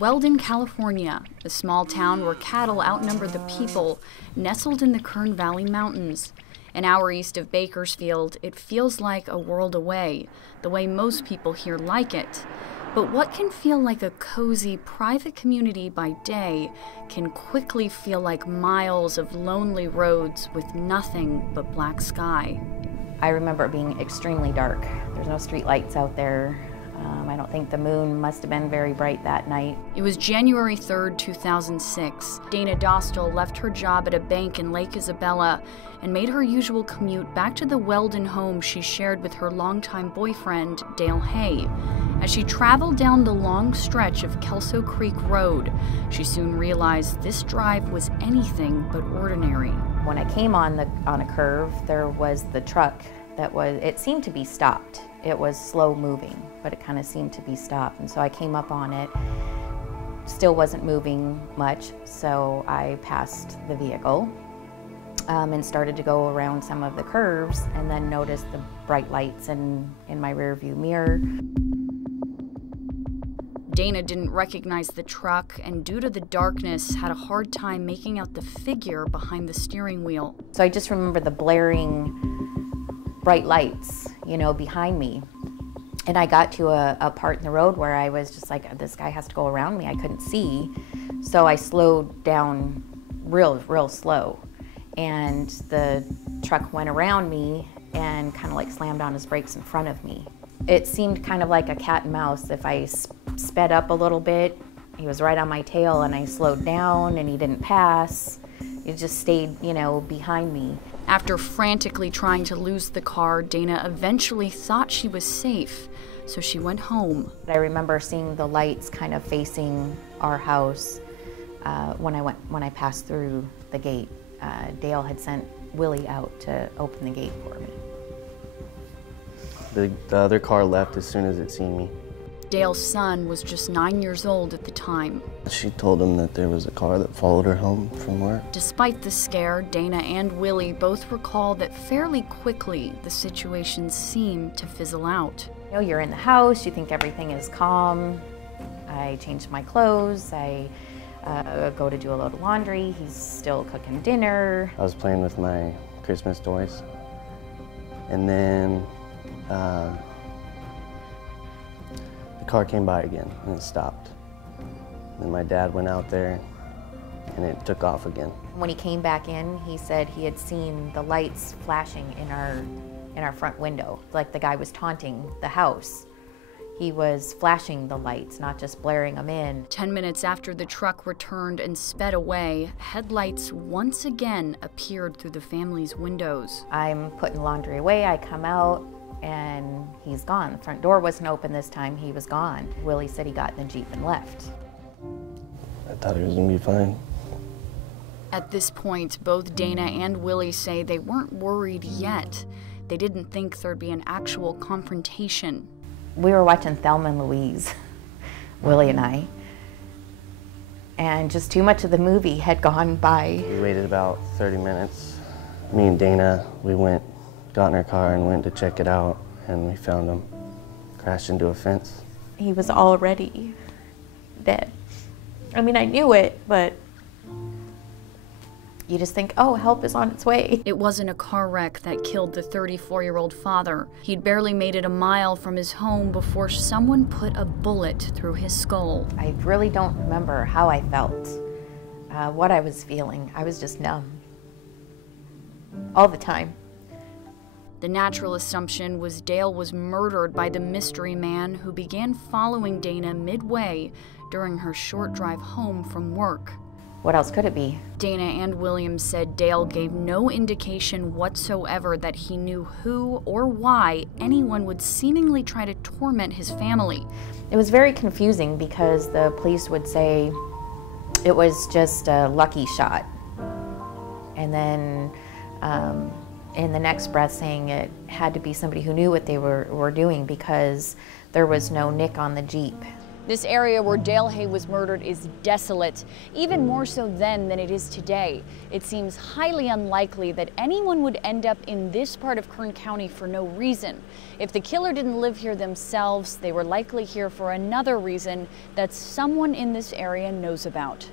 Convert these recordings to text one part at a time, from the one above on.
Weldon, California, a small town where cattle outnumber the people, nestled in the Kern Valley Mountains. An hour east of Bakersfield, it feels like a world away, the way most people here like it. But what can feel like a cozy, private community by day can quickly feel like miles of lonely roads with nothing but black sky. I remember it being extremely dark. There's no street lights out there. I don't think the moon must have been very bright that night. It was January 3rd, 2006. Dana Dostal left her job at a bank in Lake Isabella and made her usual commute back to the Weldon home she shared with her longtime boyfriend, Dale Hay. As she traveled down the long stretch of Kelso Creek Road, she soon realized this drive was anything but ordinary. When I came on a curve, there was the truck it seemed to be stopped. It was slow moving, but it kind of seemed to be stopped. And so I came up on it, still wasn't moving much, so I passed the vehicle and started to go around some of the curves and then noticed the bright lights in my rear view mirror. Dana didn't recognize the truck and due to the darkness had a hard time making out the figure behind the steering wheel. So I just remember the blaring bright lights, behind me. And I got to a part in the road where I was just like, this guy has to go around me. I couldn't see. So I slowed down real slow. And the truck went around me and kind of like slammed on his brakes in front of me. It seemed kind of like a cat and mouse. If I sped up a little bit, he was right on my tail, and I slowed down and he didn't pass. He just stayed, behind me. After frantically trying to lose the car, Dana eventually thought she was safe, so she went home. I remember seeing the lights kind of facing our house when I passed through the gate. Dale had sent Willie out to open the gate for me. The other car left as soon as it seen me. Dale's son was just 9 years old at the time. She told him that there was a car that followed her home from work. Despite the scare, Dana and Willie both recall that fairly quickly the situation seemed to fizzle out. You're in the house, you think everything is calm. I changed my clothes, I go to do a load of laundry, he's still cooking dinner. I was playing with my Christmas toys. And then the car came by again and it stopped. And my dad went out there and it took off again. When he came back in, he said he had seen the lights flashing in our front window, like the guy was taunting the house. He was flashing the lights, not just blaring them in. 10 minutes after the truck returned and sped away, headlights once again appeared through the family's windows. I'm putting laundry away, I come out, and he's gone. The front door wasn't open this time, he was gone. Willie said he got in the Jeep and left. I thought he was gonna be fine. At this point, both Dana and Willie say they weren't worried yet. They didn't think there'd be an actual confrontation. We were watching Thelma and Louise, Willie and I, and just too much of the movie had gone by. We waited about 30 minutes. Me and Dana, we got in our car and went to check it out, and we found him crashed into a fence. He was already dead. I mean, I knew it, but you just think, oh, help is on its way. It wasn't a car wreck that killed the 34-year-old father. He'd barely made it a mile from his home before someone put a bullet through his skull. I really don't remember how I felt, what I was feeling. I was just numb all the time. The natural assumption was Dale was murdered by the mystery man who began following Dana midway during her short drive home from work. What else could it be? Dana and Williams said Dale gave no indication whatsoever that he knew who or why anyone would seemingly try to torment his family. It was very confusing because the police would say it was just a lucky shot. And then in the next breath saying it had to be somebody who knew what they were doing because there was no nick on the Jeep. This area where Dale Hay was murdered is desolate, even more so then than it is today. It seems highly unlikely that anyone would end up in this part of Kern County for no reason. If the killer didn't live here themselves, they were likely here for another reason that someone in this area knows about.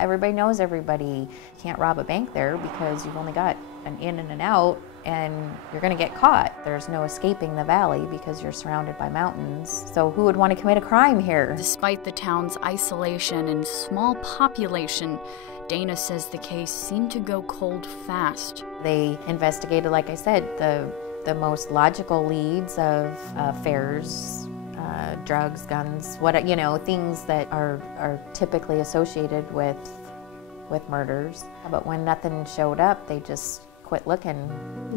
Everybody knows everybody. You can't rob a bank there because you've only got an in and an out, and you're going to get caught. There's no escaping the valley because you're surrounded by mountains. So who would want to commit a crime here? Despite the town's isolation and small population, Dana says the case seemed to go cold fast. They investigated, like I said, the most logical leads of affairs, drugs, guns, things that are typically associated with murders. But when nothing showed up, they just quit looking.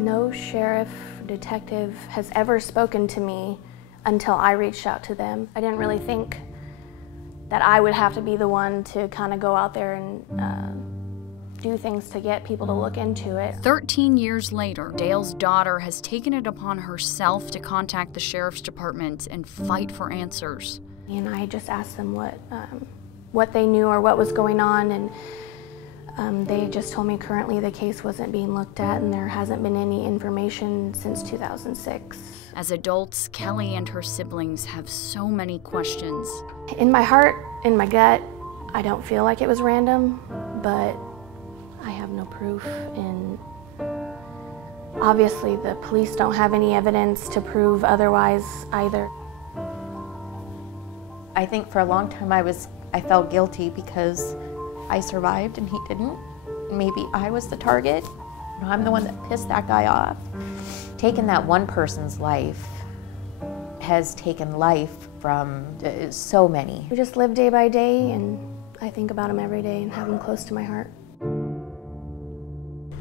No sheriff, detective has ever spoken to me until I reached out to them. I didn't really think that I would have to be the one to kind of go out there and do things to get people to look into it. 13 years later, Dale's daughter has taken it upon herself to contact the sheriff's department and fight for answers. And I just asked them what they knew or what was going on, and they just told me currently the case wasn't being looked at and there hasn't been any information since 2006. As adults, Kelly and her siblings have so many questions. In my heart, in my gut, I don't feel like it was random, but I have no proof, and obviously the police don't have any evidence to prove otherwise either. I think for a long time I felt guilty because I survived and he didn't. Maybe I was the target. I'm the one that pissed that guy off. Taking that one person's life has taken life from so many. We just live day by day, and I think about him every day and have him close to my heart.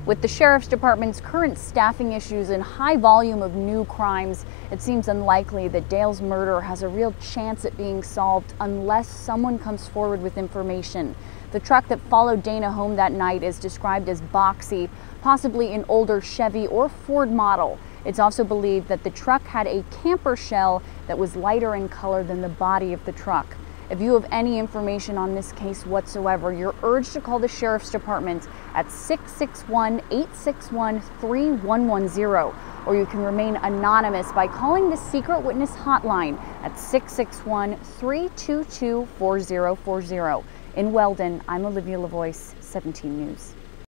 With the sheriff's department's current staffing issues and high volume of new crimes, it seems unlikely that Dale's murder has a real chance at being solved unless someone comes forward with information. The truck that followed Dana home that night is described as boxy, possibly an older Chevy or Ford model. It's also believed that the truck had a camper shell that was lighter in color than the body of the truck. If you have any information on this case whatsoever, you're urged to call the Sheriff's Department at 661-861-3110, or you can remain anonymous by calling the Secret Witness Hotline at 661-322-4040. In Weldon, I'm Olivia LaVoice, 17 News.